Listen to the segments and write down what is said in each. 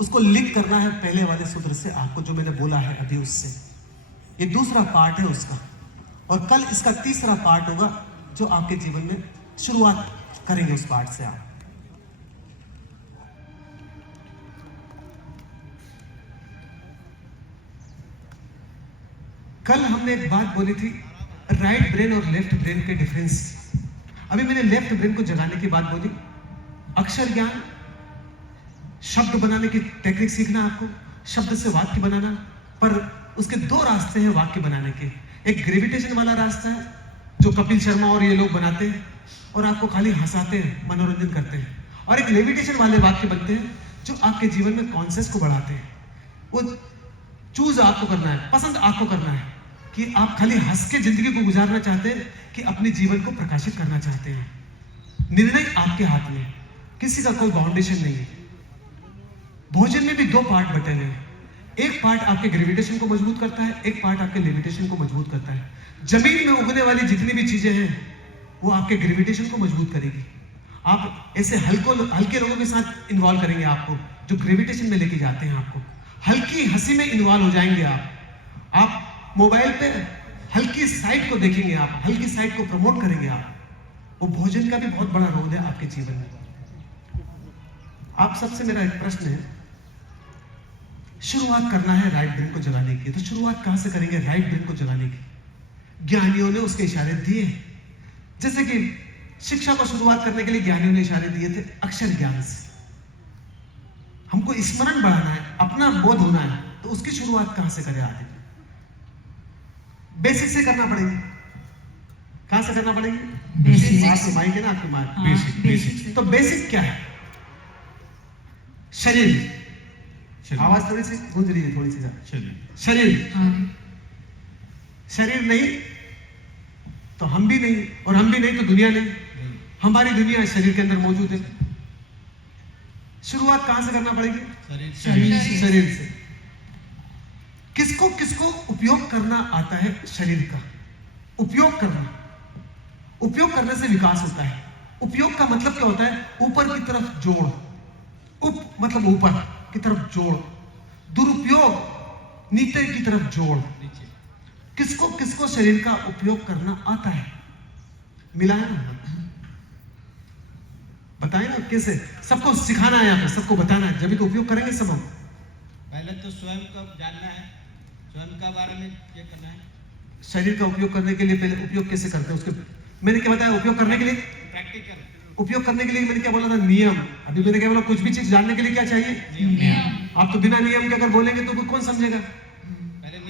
उसको लिंक करना है पहले वाले सूत्र से, आपको जो मैंने बोला है अभी उससे। ये दूसरा पार्ट है उसका, और कल इसका तीसरा पार्ट होगा जो आपके जीवन में शुरुआत करेंगे उस पार्ट से आप। कल हमने एक बात बोली थी राइट ब्रेन और लेफ्ट ब्रेन के डिफरेंस। अभी मैंने लेफ्ट ब्रेन को जगाने की बात बोली। अक्षर ज्ञान, शब्द बनाने की टेक्निक सीखना आपको, शब्द से वाक्य बनाना, पर उसके दो रास्ते हैं वाक्य बनाने के। एक ग्रेविटेशन वाला रास्ता है जो कपिल शर्मा और ये लोग बनाते हैं और आपको खाली हंसाते हैं, मनोरंजन करते हैं, और एक लेविटेशन वाले वाक्य बनते हैं जो आपके जीवन में कॉन्सेप्ट को बढ़ाते हैं। वो चूज आपको करना है, पसंद आपको करना है कि आप खाली हंस के जिंदगी को गुजारना चाहते हैं कि अपने जीवन को प्रकाशित करना चाहते हैं। निर्णय आपके हाथ में, किसी का कोई बाउंडेशन नहीं है। भोजन में भी दो पार्ट बटे हुए हैं, एक पार्ट आपके ग्रेविटेशन को मजबूत करता है, एक पार्ट आपके लेविटेशन को मजबूत करता है। जमीन में उगने वाली जितनी भी चीजें हैं वो आपके ग्रेविटेशन को मजबूत करेगी। आप ऐसे हल्के लोगों के साथ इन्वॉल्व करेंगे आपको जो ग्रेविटेशन में लेके जाते हैं आपको। हल्की हंसी में इन्वॉल्व हो जाएंगे आप मोबाइल पे हल्की साइट को देखेंगे, आप हल्की साइट को प्रमोट करेंगे आप। वो भोजन का भी बहुत बड़ा रोल है आपके जीवन में। आप सबसे मेरा एक प्रश्न है, शुरुआत करना है राइट ब्रेन को जगाने की, तो शुरुआत कहां से करेंगे राइट ब्रेन को जगाने की? ज्ञानियों ने उसके इशारे दिए, जैसे कि शिक्षा को शुरुआत करने के लिए ज्ञानियों ने इशारे दिए थे अक्षर ज्ञान से। हमको स्मरण बढ़ाना है, अपना बोध होना है, तो उसकी शुरुआत कहां से करें? आगे बेसिक से करना पड़ेगी। कहां से करना पड़ेगी? बेसिक। आपकी माइक है ना, आपकी माइक। बेसिक तो बेसिक क्या है? शरीर। आवाज थोड़ी सी गूंज रही है, थोड़ी सी ज्यादा। शरीर। शरीर नहीं तो हम भी नहीं, और हम भी नहीं तो दुनिया नहीं। हमारी दुनिया शरीर के अंदर मौजूद है। शुरुआत कहां से करना पड़ेगी? शरीर से। किसको किसको उपयोग करना आता है? शरीर का उपयोग करना। उपयोग करने से विकास होता है। उपयोग का मतलब क्या होता है? ऊपर की तरफ जोड़। उप मतलब ऊपर की तरफ जोड़, दुरुपयोग नीचे की तरफ जोड़। किसको किसको शरीर का उपयोग करना आता है? मिला है ना? बताए ना कैसे? सबको सिखाना है, यहाँ पे सबको बताना है, जब भी तो उपयोग करेंगे सब हम। पहले तो स्वयं को जानना है, स्वयं का बारे में ये करना है। शरीर का उपयोग करने के लिए पहले उपयोग कैसे करते हैं उसके मैंने क्या बताया? उपयोग करने के लिए प्रैक्टिकल। उपयोग करने के लिए मैंने क्या बोला था? नियम। अभी मैंने क्या बोला? कुछ भी चीज जानने के लिए क्या चाहिए? नियम। आप तो बिना नियम के अगर बोलेंगे तो कौन समझेगा?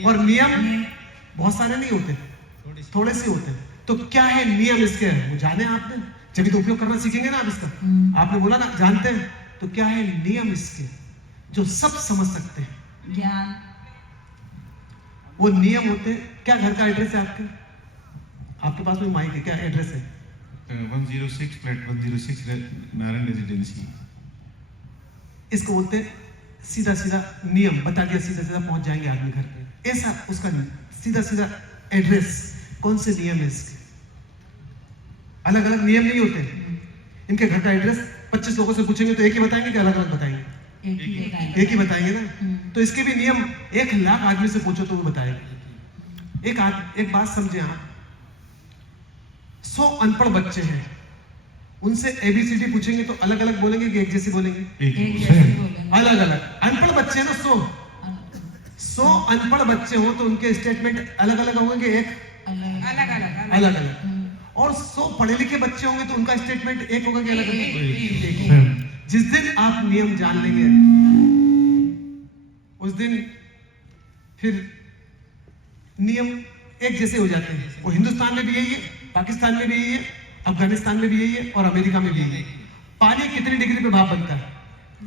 और नियम बहुत सारे नहीं होते, थोड़े से होते। तो क्या है नियम इसके? वो जाने आपने, जब तो उपयोग करना सीखेंगे ना आप इसका। आपने बोला ना जानते हैं, तो क्या है नियम इसके जो सब समझ सकते हैं? ज्ञान। वो नियम होते। क्या घर का एड्रेस है आपके? आपके पास में माइक है, क्या एड्रेस है? 106 फ्लैट 106 नारायण रेजिडेंसी। इसको बोलते हैं सीधा सीधा नियम। बता दिया, सीधा सीधा पहुंच जाएंगे आदमी घर पे। ऐसा उसका सीधा सीधा एड्रेस। कौन से नियम है इसके? अलग अलग नियम नहीं होते इनके। घर का एड्रेस 25 लोगों से पूछेंगे तो एक ही बताएंगे कि अलग अलग बताएंगे? एक ही बताएंगे ना। तो इसके भी नियम 1 लाख आदमी से पूछो तो वो बताएगा। एक बात समझे आप, 100 अनपढ़ बच्चे हैं, उनसे ABCD पूछेंगे तो अलग अलग बोलेंगे कि एक जैसी बोलेंगे? अलग अलग। अनपढ़ बच्चे हैं ना 100 अनपढ़ बच्चे हो तो उनके स्टेटमेंट अलग अलग होंगे, एक अलग अलग। और 100 पढ़े लिखे बच्चे होंगे तो उनका स्टेटमेंट एक होगा कि अलग अलग? जिस दिन आप नियम जान लेंगे उस दिन फिर नियम एक जैसे हो जाते हैं। वो हिंदुस्तान में भी यही है, पाकिस्तान में भी यही है, अफगानिस्तान में भी यही है, और अमेरिका में भी यही है। पानी कितनी डिग्री पे भाप बनता है?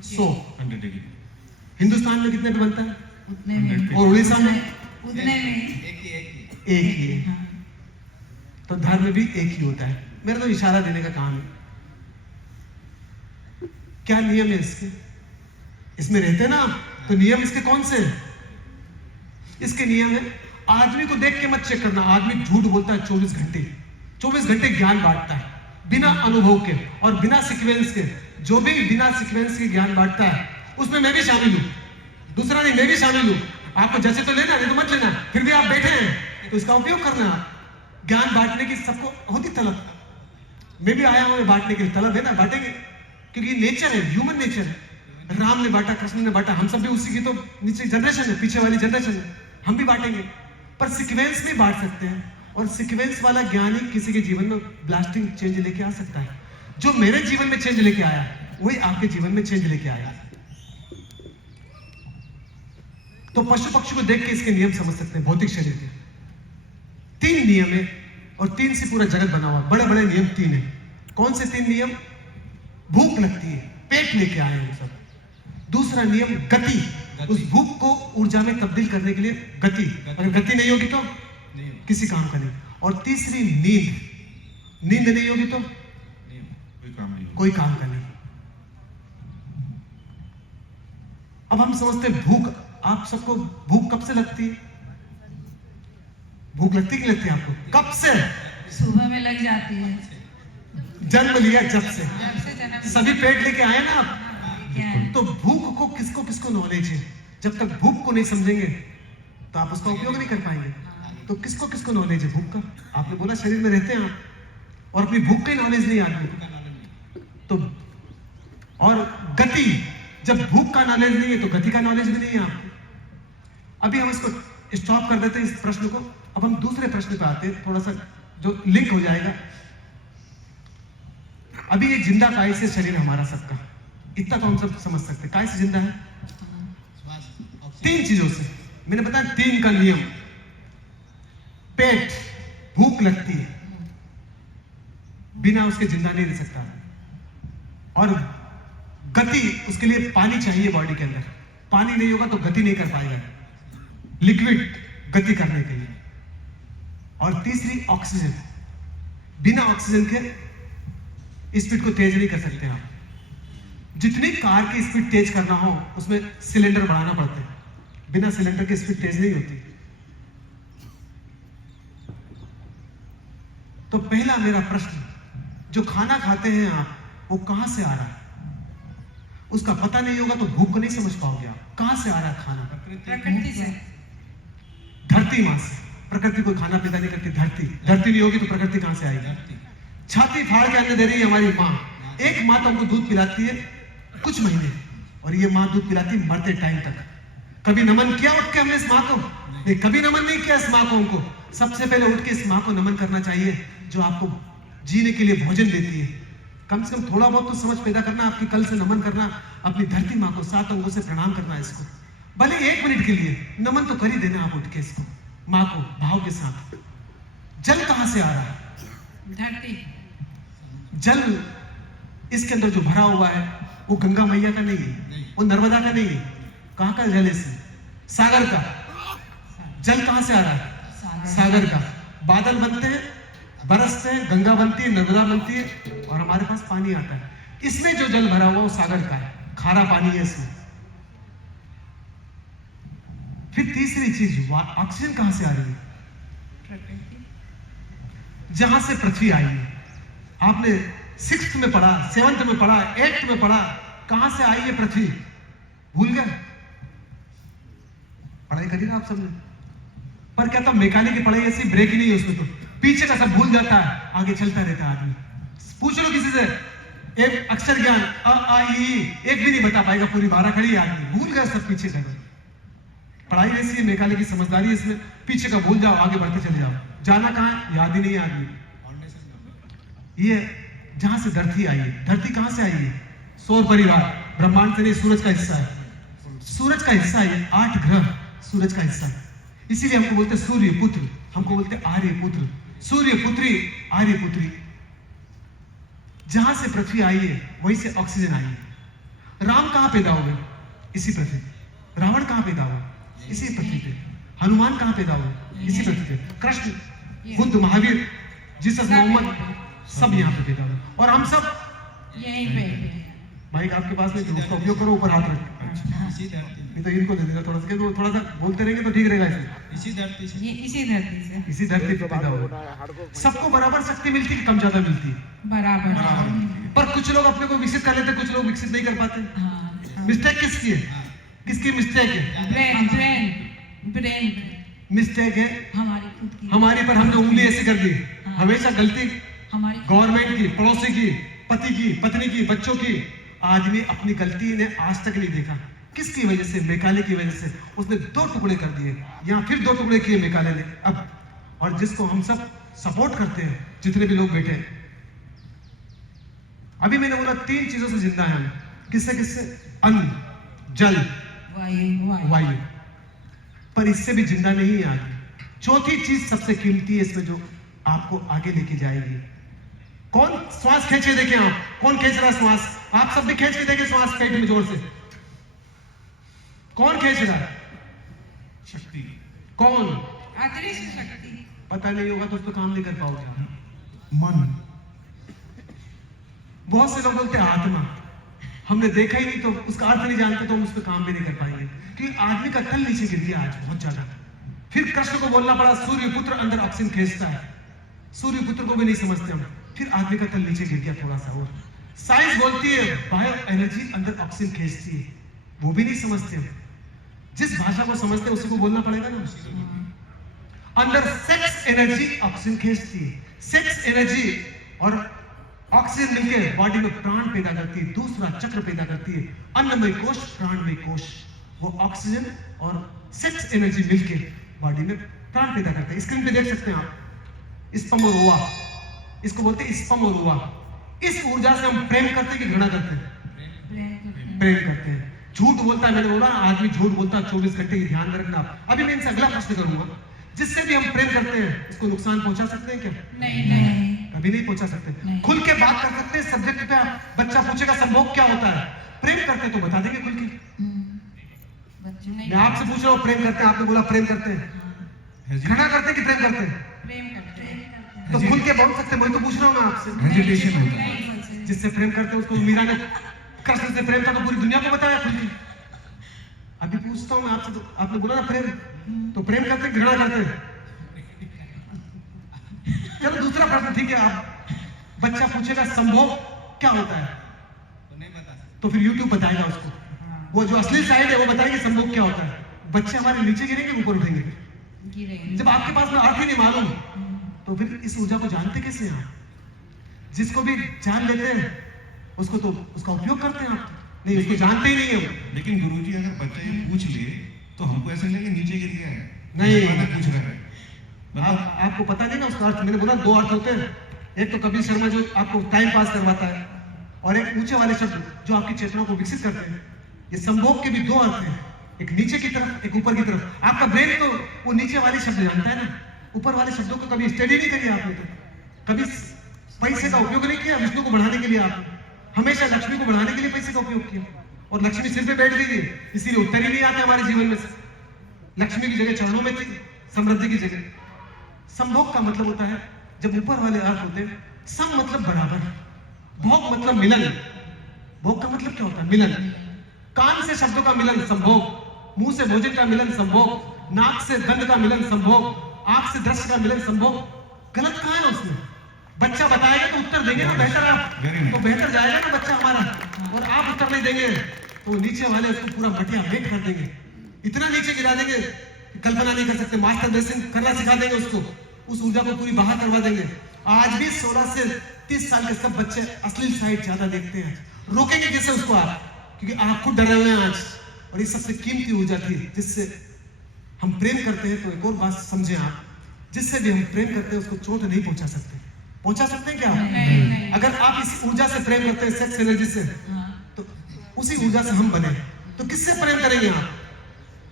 100 डिग्री। हिंदुस्तान में कितने पे बनता है? उतने में। और उड़ीसा में? उतने में। एक ही है। तो धर्म भी एक ही होता है। मेरा तो इशारा देने का काम है। क्या नियम है इसके? इसमें रहते ना तो नियम इसके कौन से? इसके नियम है, आदमी को देख के मत चेक करना। आदमी झूठ बोलता है 24 घंटे ज्ञान बांटता है बिना अनुभव के और बिना सीक्वेंस के। जो भी बिना सीक्वेंस के ज्ञान बांटता है उसमें मैं भी शामिल हूं, दूसरा नहीं मैं भी शामिल हूं। आपको जैसे तो लेना, नहीं तो मत लेना, फिर भी आप बैठे हैं तो इसका उपयोग करना। ज्ञान बांटने की सबको होती तलब, मैं भी आया हूं बांटने के लिए, तलब है ना, बांटेंगे, क्योंकि ये नेचर है, ह्यूमन नेचर है। राम ने बांटा, कृष्ण ने बांटा, हम सब भी उसी की तो नीचे जनरेशन है, पीछे वाली जनरेशन है, हम भी बांटेंगे। पर सीक्वेंस में बांट सकते हैं, और सीक्वेंस वाला ज्ञान ही किसी के जीवन में ब्लास्टिंग चेंज लेके आ सकता है। जो मेरे जीवन में चेंज लेके आया वही आपके जीवन में चेंज लेके आया। तो पशु पक्षी को देख के इसके नियम समझ सकते हैं। भौतिक शरीर के 3 नियम है, और 3 से पूरा जगत बना हुआ। बड़े बड़े नियम 3 है। कौन से 3 नियम? भूख लगती है, पेट लेके आए हैं सब। दूसरा नियम गति, उस भूख को ऊर्जा में तब्दील करने के लिए गति। अगर गति नहीं होगी तो किसी काम का नहीं। और तीसरी नींद, नींद नहीं होगी तो कोई काम का नहीं। अब हम समझते हैं भूख, आप सबको भूख कब से लगती है? भूख लगती कि लगती है आपको? कब से? सुबह में लग जाती है, जन्म लिया जब से। जब से जन्म सभी पेट लेके आए ना आप। क्या है? तो भूख को किसको किसको नॉलेज है? जब तक भूख को नहीं समझेंगे तो आप उसका उपयोग नहीं कर पाएंगे। तो किसको किसको नॉलेज है भूख का? आपने बोला शरीर में रहते हैं आप, और अपनी भूख का नॉलेज नहीं आदमी। तो और गति, जब भूख का नॉलेज नहीं है तो गति का नॉलेज भी नहीं है आपको। अभी हम इसको स्टॉप कर देते हैं इस प्रश्न को। अब हम दूसरे प्रश्न पे आते हैं, थोड़ा सा जो लिंक हो जाएगा। अभी ये जिंदा काय से शरीर हमारा सबका, इतना तो हम सब समझ सकते हैं। काय से जिंदा है? श्वास, 3 चीजों से। मैंने बताया 3 का नियम। पेट, भूख लगती है, बिना उसके जिंदा नहीं रह सकता। और गति, उसके लिए पानी चाहिए बॉडी के अंदर। पानी नहीं होगा तो गति नहीं कर पाएगा, लिक्विड गति करने के लिए। और तीसरी ऑक्सीजन, बिना ऑक्सीजन के स्पीड को तेज नहीं कर सकते आप। जितनी कार की स्पीड तेज करना हो उसमें सिलेंडर बढ़ाना पड़ता है, बिना सिलेंडर की स्पीड तेज नहीं होती। तो पहला मेरा प्रश्न, जो खाना खाते हैं आप, वो कहां से आ रहा है? उसका पता नहीं होगा तो भूख को नहीं समझ पाओगे आप। कहां से आ रहा है खाना? प्रकृति से। धरती मां से। प्रकृति कोई खाना पैदा नहीं करती, धरती। धरती नहीं होगी तो प्रकृति कहां से आएगी? छाती फाड़ के अन्न दे रही है हमारी माँ। एक माँ तो हमको दूध पिलाती है कुछ महीने, और ये माँ दूध पिलाती है मरते टाइम तक। कभी नमन किया उठ के हमने इस माँ को? नहीं, कभी नमन नहीं किया इस माँ को। हमको सबसे पहले उठ के इस माँ को नमन करना चाहिए, जो आपको जीने के लिए भोजन देती है। कम से कम थोड़ा बहुत तो समझ पैदा करना, आपकी कल से नमन करना, अपनी धरती माँ को 7 अंगों से प्रणाम करना। इसको भले 1 मिनट के लिए नमन तो कर ही देना आप उठ के इसको, माँ को भाव के साथ। जल कहां से आ रहा है? धरती। जल इसके अंदर जो भरा हुआ है वो गंगा मैया का नहीं है, वो नर्मदा का नहीं है। कहां का जल है? सागर का। जल कहां से आ रहा है? सागर का। बादल बनते हैं, बरसते हैं, गंगा बनती है, नर्मदा बनती है, और हमारे पास पानी आता है। इसमें जो जल भरा हुआ वो सागर का है, खारा पानी है इसमें। फिर तीसरी चीज, ऑक्सीजन कहां से आ रही है? प्रकृति। जहां से पृथ्वी आई है। आपने 6th में पढ़ा, 7th में पढ़ा, 8th में पढ़ा, कहां से आई है पृथ्वी? भूल गए? पढ़ाई करी ना आप सबने? पर क्या तो मैकेनिक की पढ़ाई ऐसी ब्रेक ही नहीं है उसमें, तो पीछे का सब भूल जाता है, आगे चलता रहता है आदमी। पूछ लो किसी से, एक अक्षर ज्ञान अ आ ई एक भी नहीं बता पाएगा, पूरी 12 खड़ी है आदमी, भूल गए सब पीछे का। पढ़ाई ऐसी है, मैकेनिक की समझदारी है इसमें, पीछे का भूल जाओ, आगे बढ़ते चले जाओ। जाना कहां है? याद ही नहीं है आदमी। ये जहां से धरती आई है, धरती कहां से आई है? सौर परिवार, ब्रह्मांड से नहीं, सूरज का हिस्सा है। सूरज का हिस्सा है, 8 ग्रह सूरज का हिस्सा है। इसीलिए हमको बोलते सूर्य पुत्र, हमको बोलते आर्य पुत्र, सूर्य पुत्री, आर्य पुत्री। जहां से पृथ्वी आई है वहीं से ऑक्सीजन आई है। राम कहां पैदा हुए? इसी पृथ्वी। रावण कहां पैदा हुआ? इसी पृथ्वी पे। हनुमान कहां पैदा हुए? इसी पृथ्वी पे। कृष्ण, बुद्ध, महावीर, जीसस, मोहम्मद, सब यहाँ पे पैदा हुए, और हम सब यहीं पे। माइक आपके पास नहीं, तो उसका उपयोग करो, ऊपर हाथ रख। इसी धरती में, नहीं तो इनको दे देगा थोड़ा सा, तो थोड़ा सा बोलते रहेंगे तो ठीक रहेगा। इसे इसी धरती से। ये इसी धरती से। इसी धरती पे पैदा हुए। सबको बराबर शक्ति मिलती है, कम ज्यादा मिलती है? बराबर। पर कुछ लोग अपने को विकसित कर लेते, कुछ लोग विकसित नहीं कर पाते। हाँ, मिस्टेक किसकी है? हाँ। किसकी मिस्टेक है? ब्रेन ब्रेन ब्रेन मिस्टेक है हमारी खुद की हमारी, पर हमने उंगली ऐसी कर दी। हाँ। हमेशा गलती हमारी गवर्नमेंट की, पड़ोसी की, पति की, पत्नी की, बच्चों की। आदमी अपनी गलती ने आज तक नहीं देखा। किसकी वजह से? मेकाले की वजह से। उसने 2 टुकड़े कर दिए, यहाँ फिर 2 टुकड़े किए मेकाले ने अब। और जिसको हम सब सपोर्ट करते हैं, जितने भी लोग बैठे हैं, अभी मैंने बोला 3 चीजों से जिंदा है हम। किससे किससे? अन्न, जल, वायु वायु। पर इससे भी जिंदा नहीं है आदमी। चौथी चीज सबसे कीमती है इसमें, जो आपको आगे लेके जाएगी। कौन? श्वास खींचे देखें आप, कौन खींच रहा है श्वास? आप सब भी खींच के देखें श्वास पेट में जोर से। कौन खींच रहा है? शक्ति। कौन? अदृश्य शक्ति। पता नहीं होगा तो उस पर काम नहीं कर पाओगे आप। मन। बहुत से लोग बोलते हैं आत्मा, हमने देखा ही नहीं तो उसका अर्थ नहीं जानते, तो हम उस पर काम भी नहीं कर पाएंगे। क्योंकि आदमी का तल नीचे गिर गया आज बहुत ज्यादा। फिर कृष्ण को बोलना पड़ा, सूर्य पुत्र अंदर ऑक्सीजन खींचता है। सूर्य पुत्र को भी नहीं समझते हम। फिर आदमी का तल नीचे गिर गया थोड़ा सा। और साइंस बोलती है बायो एनर्जी अंदर ऑक्सीजन खींचती है, वो भी नहीं समझते हम। जिस भाषा को समझते हैं उसी को बोलना पड़ेगा ना। अंदर सेक्स एनर्जी ऑक्सीजन खींचती है। सेक्स एनर्जी और ऑक्सीजन मिलकर बॉडी में प्राण पैदा करती है, दूसरा चक्र पैदा करती है, अन्नमय कोश, प्राणमय कोश। वो ऑक्सीजन और सेक्स एनर्जी मिलकर बॉडी में प्राण पैदा करते हैं। स्क्रीन पे देख सकते हैं आप, स्पर्म और ओवा, इसको बोलते हैं स्पर्म और ओवा। इस ऊर्जा से हम प्रेम करते हैं कि घृणा करते हैं? प्रेम करते हैं। झूठ बोलता है, मैंने बोला आदमी झूठ बोलता है 24 घंटे, की ध्यान में रखना। अभी मैं इनसे अगला प्रश्न करूंगा, जिससे भी हम प्रेम करते हैं इसको नुकसान पहुंचा सकते हैं क्या? नहीं कभी नहीं पहुंचा सकते। नहीं। खुल के बात कर सकते हैं सब्जेक्ट पे। बच्चा पूछेगा संभोग क्या होता है, प्रेम करते तो बता देंगे खुल के। बच्चे नहीं मैं आपसे पूछ रहा हूँ प्रेम करते हैं, आपने बोला प्रेम करते हैं। घृणा करते हैं कि प्रेम करते हैं? प्रेम करते हैं तो खुल के बोल सकते हैं, वही तो पूछ रहा हूँ मैं आपसे। हेजिटेशन होता है। नहीं बोल सकते। जिससे प्रेम करते हैं उसको, मीरा ने कृष्ण से प्रेम था तो पूरी दुनिया को बताया खुल के। अभी पूछता हूँ मैं आपसे, तो आपने बोला ना प्रेम, तो प्रेम करते हैं घृणा करते हैं? चलो दूसरा प्रश्न, ठीक है। आप बच्चा पूछेगा संभोग क्या होता है, तो नहीं बता सकते। तो फिर YouTube बताएगा उसको। वो जो असली साइड है वो बताएगी संभोग क्या होता है। बच्चे हमारे नीचे गिरेंगे ऊपर उठेंगे? गिरेंगे। जब आपके पास में अर्थ ही नहीं मालूम, तो फिर इस ऊर्जा को जानते कैसे हैं आप? जिसको भी जान लेते हैं उसको तो उसका उपयोग करते हैं आप? नहीं, उसको जानते ही नहीं है वो। लेकिन गुरुजी अगर बच्चा ये पूछ ले तो हमको ऐसा लगे नीचे गिर गया है। नहीं। बातें पूछ रहा है। आपको पता नहीं ना उसका अर्थ। मैंने बोला 2 अर्थ होते हैं, एक तो कबीर शर्मा जो आपको टाइम पास करवाता है, और एक ऊंचे वाले शब्द जो आपकी चेतना को विकसित करते हैं। ये संभोग के भी 2 अर्थ हैं, एक नीचे की तरफ, एक ऊपर की तरफ। आपका ब्रेन तो वो नीचे वाले शब्द जानता है ना, ऊपर वाले शब्दों को कभी स्टडी नहीं करी आपने। तो कभी पैसे का उपयोग नहीं किया विष्णु को बढ़ाने के लिए। आपने हमेशा लक्ष्मी को बढ़ाने के लिए पैसे का उपयोग किया, और लक्ष्मी सिर पे बैठ गई थी, इसीलिए उत्तर ही नहीं आते हमारे जीवन में से। लक्ष्मी की जगह चरणों में थी, समृद्धि की जगह। संभोग का मतलब होता है जब ऊपर वाले अर्थ होते हैं। सम मतलब बराबर, भोग मतलब मिलन। भोग का मतलब क्या होता है? मिलन। कान से शब्दों का मिलन संभोग, मुंह से भोजन का मिलन संभोग, नाक से गंध का मिलन संभोग, आंख से दृश्य का मिलन संभोग। गलत कहाँ है उसमें? बच्चा बताएगा तो उत्तर देंगे ना बेहतर आप, तो बेहतर जाएगा ना बच्चा हमारा। और आप उत्तर नहीं देंगे तो नीचे वाले उसको पूरा मटिया मेट कर देंगे, इतना नीचे गिरा देंगे कि कल्पना नहीं कर सकते। मास्टर ब्लेसिंग करना सिखा देंगे उसको, उस ऊर्जा को पूरी बाहर करवा देंगे। आज भी 16 से 30 साल के सब बच्चे अश्लील साइड ज्यादा देखते हैं। रोकेंगे कैसे उसको आप? क्योंकि आप खुद डरे हुए हैं आज। और ये सबसे कीमती ऊर्जा थी जिससे हम प्रेम करते हैं। तो एक और बात समझें आप, जिससे भी हम प्रेम करते हैं उसको चोट नहीं पहुंचा सकते। पहुंचा सकते हैं क्या आप? नहीं। अगर आप इस ऊर्जा से प्रेम करते हैं, सेक्स एनर्जी से, तो उसी ऊर्जा से हम बने। तो किससे प्रेम करेंगे आप?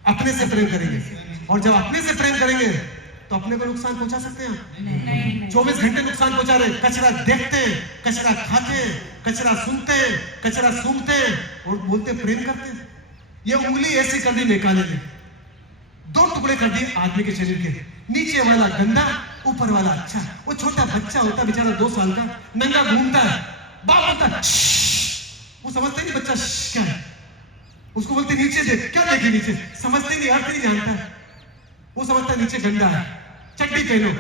अपने से प्रेम करेंगे। और जब अपने से प्रेम करेंगे तो अपने को नुकसान पहुंचा सकते हैं आप? नहीं। 24 घंटे नुकसान पहुंचा रहे। कचरा देखते, कचरा खाते, कचरा सुनते, कचरा सूंघते और बोलते प्रेम करते। ये उंगली ऐसी कर दी निकाले ने, 2 टुकड़े कर दिए आदमी के शरीर के। नीचे वाला गंदा, ऊपर वाला अच्छा। वो छोटा बच्चा होता बेचारा 2 साल का, नंगा घूमता है, बाप बोलता है वो समझते नहीं बच्चा क्या है। उसको बोलते नीचे देख, क्या देखे नीचे? समझते नहीं, अर्थ नहीं जानता। वो समझता नीचे गंदा है, चड्डी पहनो।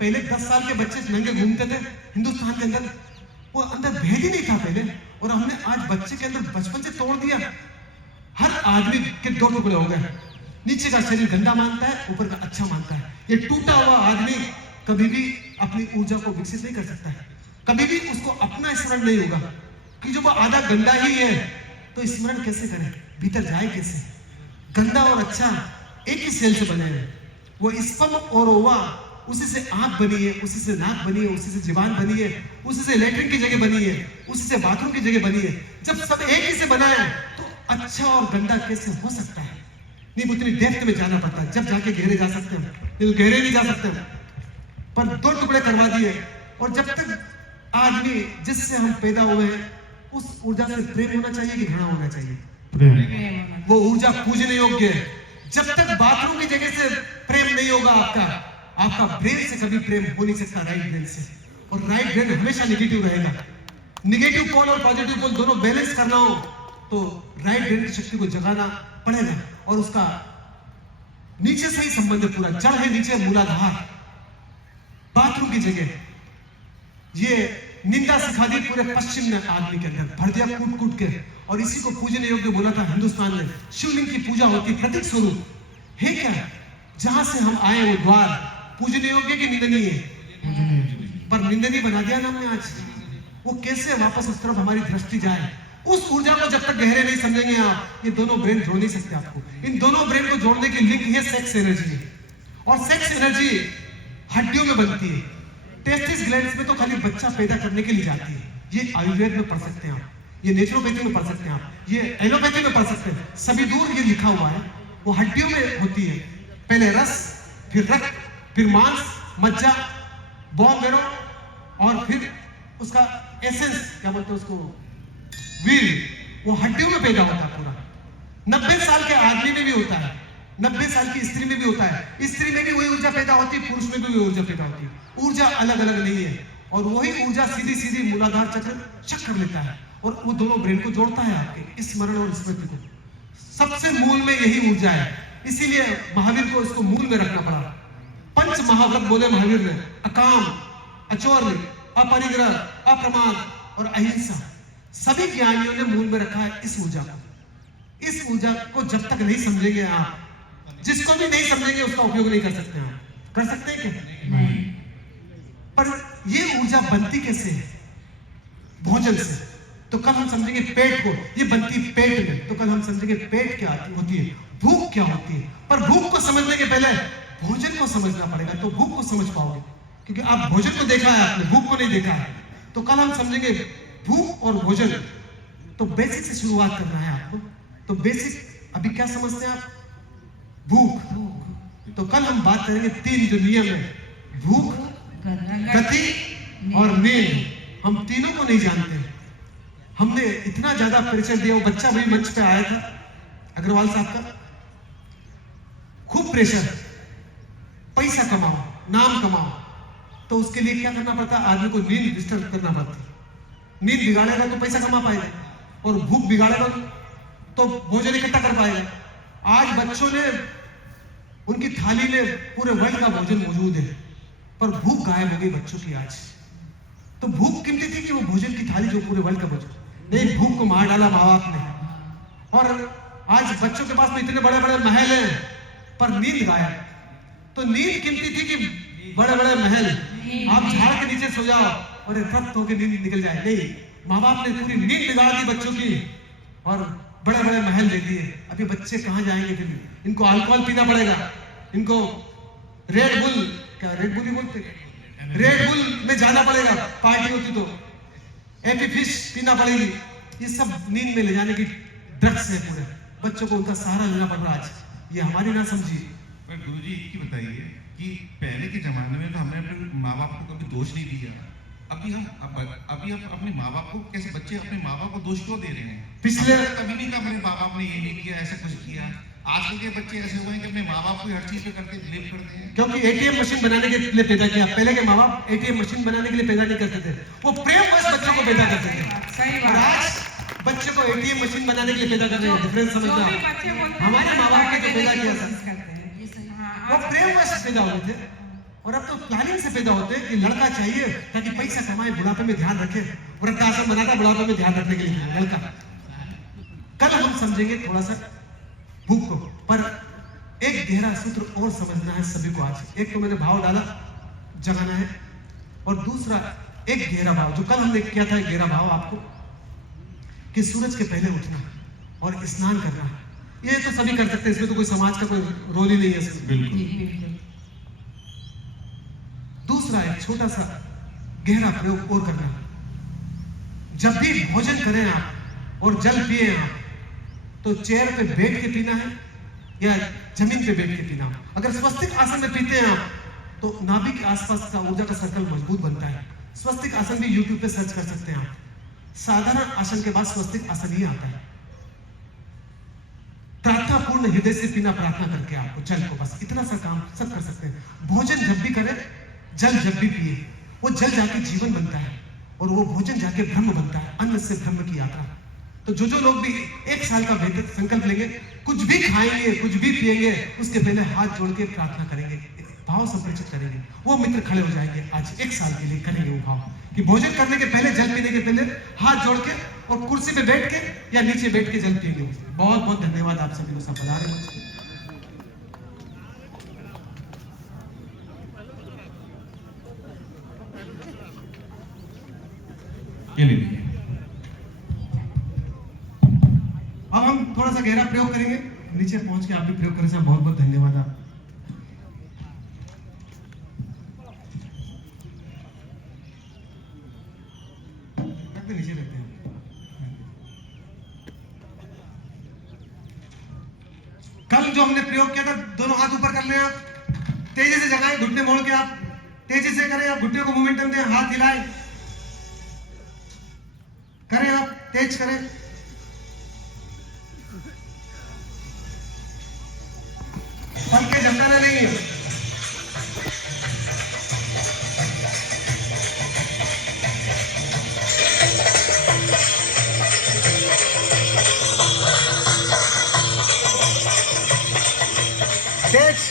पहले 10 साल के बच्चे नंगे घूमते थे हिंदुस्तान के अंदर, वो अंदर भेद ही नहीं था पहले। और हमने आज बच्चे के अंदर बचपन से तोड़ दिया। हर आदमी के दो टुकड़े हो गए, नीचे का शरीर गंदा मानता है, ऊपर का अच्छा मानता है। ये टूटा हुआ आदमी कभी भी अपनी ऊर्जा को विकसित नहीं कर सकता है, कभी भी उसको अपना स्मरण नहीं होगा कि जो वो आधा गंदा ही है तो स्मरण कैसे करे, भीतर जाए कैसे। गंदा और अच्छा एक ही सेल से बने हैं, वो स्पर्म और ओवा, उसी से आंख बनी है, उसी से नाक बनी है, उसी से जीवान बनी है, उसी से लेटरिन की जगह बनी है, उसी से बाथरूम की जगह बनी है। जब सब एक ही से बना है तो अच्छा और गंदा कैसे हो सकता है? नहीं, उतनी डेप्थ में जाना पड़ता है, जब जाके गहरे जा सकते हैं, नहीं तो गहरे नहीं जा सकते हैं। पर दो टुकड़े करवा दिए, और जब तक आदमी जिससे हम पैदा हुए हैं उस ऊर्जा से प्रेम होना चाहिए कि घृणा होना चाहिए? प्रेम होना वो ऊर्जा पूजने योग्य है। जब तक बाथरूम की जगह से प्रेम नहीं होगा आपका ब्रेन से कभी प्रेम हो नहीं सकता, राइट ब्रेन से। और राइट ब्रेन हमेशा नेगेटिव रहेगा। नेगेटिव पोल और पॉजिटिव पोल दोनों बैलेंस करना हो तो राइट ब्रेन की शक्ति को जगाना पड़ेगा, और उसका नीचे से ही संबंध है, पूरा जड़ है नीचे, मूलाधार बाथरूम की जगह। ये निंदा सिखा दी पूरे पश्चिम ने आदमी के अंदर, भर दिया कूट कूट के, और इसी को पूजने योग्य बोला था हिंदुस्तान में। शिवलिंग की पूजा होती, प्रतीक स्वरूप है क्या? जहां से हम आए वो द्वार पूजने योग्य कि निंदनीय है? पर निंदनीय बना दिया ना हमने आज। वो कैसे वापस उस तरफ हमारी दृष्टि जाए? उस ऊर्जा को जब तक गहरे नहीं समझेंगे आप, ये दोनों ब्रेन जोड़ नहीं सकते आपको। इन दोनों ब्रेन को जोड़ने की लिंक है सेक्स एनर्जी, और सेक्स एनर्जी हड्डियों में बनती है। टेस्टिस ग्लैंड्स में तो खाली बच्चा पैदा करने के लिए जाती है। ये आयुर्वेद में पढ़ सकते हैं आप, ये नेचुरोपैथी में पढ़ सकते हैं आप, ये एलोपैथी में पढ़ सकते हैं। सभी दूर ये लिखा हुआ है, वो हड्डियों में होती है। पहले रस, फिर रक्त, फिर मांस, मज्जा, बोन मेरो, और फिर उसका एसेंस, क्या बोलते हैं उसको, वील, वो हड्डियों में पैदा होता है पूरा। 90 साल के आदमी में भी होता है, 90 साल की स्त्री में भी होता है। स्त्री में भी वही ऊर्जा पैदा होती है, पुरुष में भी वही ऊर्जा पैदा होती है। ऊर्जा अलग अलग नहीं है, और वही ऊर्जा सीधी सीधी मूलाधार चक्र लेता है, और वो दोनों ब्रेन को जोड़ता है, आपके स्मरण और स्मृति को। सबसे मूल में यही ऊर्जा है, इसीलिए महावीर को इसको मूल में रखना पड़ा। पंच महाव्रत बोले महावीर ने, अकाम, अचौर्य, अपरिग्रह, अप्रमाद और अहिंसा। सभी ज्ञानियों ने मूल में रखा है इस ऊर्जा को। इस ऊर्जा को जब तक नहीं समझेंगे आप, जिसको भी नहीं समझेंगे उसका उपयोग नहीं कर सकते आप। कर सकते हैं क्या? नहीं। पर ये ऊर्जा बनती कैसे है? भोजन से। तो कल हम समझेंगे पेट को, ये बनती पेट में, तो कल हम समझेंगे पेट क्या होती है, भूख क्या होती है। पर भूख को समझने के पहले भोजन को समझना पड़ेगा, तो भूख को समझ पाओगे। क्योंकि आप भोजन को देखा है आपने, भूख को नहीं देखा है। तो कल हम समझेंगे भूख और भोजन। तो बेसिक से शुरुआत करना है आपको। तो बेसिक अभी क्या समझते हैं आप? भूख। तो कल हम बात करेंगे 3 जो नियम है, भूख, गति और नींद। हम तीनों को नहीं जानते। हमने इतना ज्यादा परिचय दिया। वो बच्चा भी मंच पे आया था, अग्रवाल साहब का, खूब प्रेशर, पैसा कमाओ, नाम कमाओ। तो उसके लिए क्या करना पड़ता? आदमी को नींद डिस्टर्ब करना पड़ता। नींद बिगाड़ेगा तो पैसा कमा पाएगा, और भूख बिगाड़ेगा तो भोजन इकट्ठा कर पाएगा। आज बच्चों ने, उनकी थाली में पूरे वर्ल्ड का भोजन मौजूद है, पर भूख गायब हो गई बच्चों की आज। तो भूख कीमती थी कि वो भोजन की थाली जो पूरे वर्ल्ड का भोजन, नहीं, भूख को मार डाला माँ बाप ने। और आज बच्चों के पास में इतने बड़े बड़े महल हैं, पर नींद गायब। तो नींद कीमती थी कि बड़े बड़े महल, आप झाड़ के नीचे सो जाओ और रक्त होकर नींद निकल जाए। नहीं, माँ बाप ने पूरी नींद बिगाड़ दी बच्चों की, और बड़े बड़े महल दे दिए। अभी बच्चे कहाँ जाएंगे? फिर इनको अल्कोहल पीना पड़ेगा, इनको रेड बुल, क्या रेड बुल ही बोलते, रेड बुल में जाना पड़ेगा, पार्टी होती तो एपी फिश पीना पड़ेगी। ये सब नींद में ले जाने की ड्रग्स है पूरे। बच्चों को उनका सहारा लेना पड़ रहा है आज। ये हमारी ना समझिए। पर गुरुजी एक ही बताइए कि पहले के जमाने में तो हमने अपने माँ बाप को कभी दोष नहीं दिया। अभी हम अपने माँ बाप को, कैसे बच्चे अपने माँ बाप को दोष क्यों दे रहे हैं? पिछले कभी नहीं कहा अपने माँ बाप ने ये नहीं किया, ऐसा कुछ किया। आजकल के बच्चे ऐसे हुए हैं कि अपने माँ बाप को हर चीज पे करके ब्लेम करते हैं। क्योंकि एटीएम मशीन बनाने के लिए पैदा किया। पहले के माँ बाप एटीएम मशीन बनाने के लिए पैदा नहीं करते थे, वो प्रेम बस बच्चों को पैदा करते थे। सही और बात। आज बच्चे को एटीएम मशीन बनाने के लिए पैदा कर रहे हैं। डिफरेंस समझना। हमारे माँ बाप ने जो पैदा किया था वो प्रेम बस पैदा होते थे, और अब तो प्लानिंग से पैदा होते हैं कि लड़का चाहिए ताकि पैसा कमाए, बुढ़ापे में ध्यान रखे। वृद्धाश्रम बनाता बुढ़ापे में ध्यान रखने के लिए लड़का। कल हम समझेंगे थोड़ा सा भूख को। पर एक गहरा सूत्र और समझना है सभी को आज। एक तो मैंने भाव डाला जगाना है, और दूसरा एक गहरा भाव जो कल हमने किया था, एक गहरा भाव आपको कि सूरज के पहले उठना और स्नान करना। ये तो सभी कर सकते हैं, इसमें तो कोई समाज का कोई रोल ही नहीं है इसमें। बिल्कुल। जी बिल्कुल। दूसरा एक छोटा सा गहरा प्रयोग और करना, जब भी भोजन करें आप और जल पिए आप, तो चेयर पे बैठ के पीना है या जमीन पे बैठ के पीना। अगर स्वस्तिक आसन में पीते हैं आप तो नाभि के आसपास का ऊर्जा का सर्कल मजबूत बनता है। स्वस्तिक आसन भी यूट्यूब पे सर्च कर सकते हैं आप। साधारण आसन के बाद स्वस्तिक आसन ही आता है। प्रार्थना पूर्ण हृदय से पीना, प्रार्थना करके आपको जल को, बस इतना सा काम सब कर सकते हैं। भोजन जब भी करें, जल जब भी पिए, वो जल जाके जीवन बनता है और वो भोजन जाके ब्रह्म बनता है। अन्न से ब्रह्म की यात्रा। तो जो लोग भी 1 साल का बेहतर संकल्प लेंगे, कुछ भी खाएंगे, कुछ भी पिएंगे, उसके पहले हाथ जोड़ के प्रार्थना करेंगे, भाव संप्रेषित करेंगे, वो मित्र खड़े हो जाएंगे। आज 1 साल के लिए करेंगे वो भाव कि भोजन करने के पहले, जल पीने के पहले हाथ जोड़ के और कुर्सी पे बैठ के या नीचे बैठ के जल पिएंगे। बहुत बहुत धन्यवाद आप सभी को, सब पधारे मंच पे। ये लीजिए। अब हम थोड़ा सा गहरा प्रयोग करेंगे, नीचे पहुंच के आप भी प्रयोग करें। साहब बहुत बहुत धन्यवाद आप। नीचे रखते हैं। कल जो हमने प्रयोग किया था, दोनों हाथ ऊपर कर लें आप, तेजी से जगाएं, घुटने मोड़ के आप तेजी से करें। आप घुटने को मोमेंटम दें, हाथ हिलाएं, करें आप, तेज करें। पल के झपकाना नहीं है। तेज